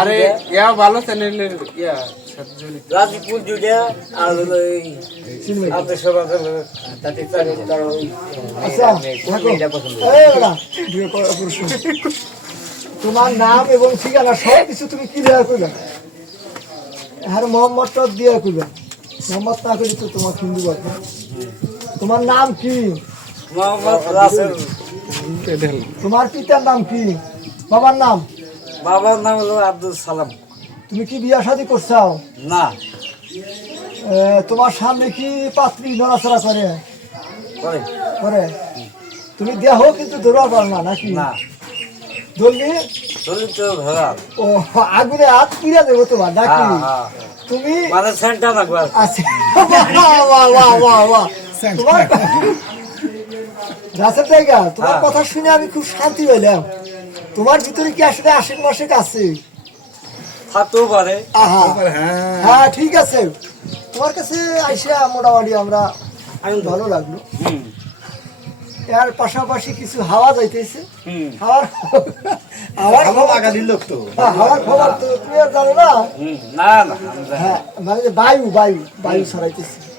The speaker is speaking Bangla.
আরে ইয়া ভালো চ্যানেলের ইয়া রাজপুর জুড়ে আর আপনার সবার তাতে তোমার নাম এবং ঠিকানা সব কিছু তুমি ক্লিয়ার করবে আর মোহাম্মদটা দিয়ে করবে মোহাম্মদ না করে তো তোমার হিন্দু বলবে তোমার নাম কি তোমার পিতার নাম কি বাবার নাম হলো আব্দুল সালাম তুমি কি বিয়া শাদী করছাও না তোমার সামনে কি পাত্রী নড়াচড়া করে করে করে তুমি দেহ কিন্তু ধরবার পারো না নাকি না ধরলি তো ধরা ও আগুনে হাত পিড়া দেবো তোমার নাকি তুমি মানে সেন্টা লাগবে আচ্ছা বাহ বাহ বাহ বাহ তোমার রাসেল জায়গা তোমার কথা শুনে আমি খুব শান্তি পেলাম তোমার ভিতরে কি আসলে আশিক মাসিক আছে থাকতেও পারে হ্যাঁ ঠিক আছে তোমার কাছে আইসা মোটামুটি আমরা আমি ভালো লাগলো এর পাশাপাশি কিছু হাওয়া যাইতেছে হাওয়ার লাগালি লোক তো হাওয়ার খবর তো তুমি আর জানো না না না হ্যাঁ মানে বায়ু বায়ু বায়ু ছড়াইতেছে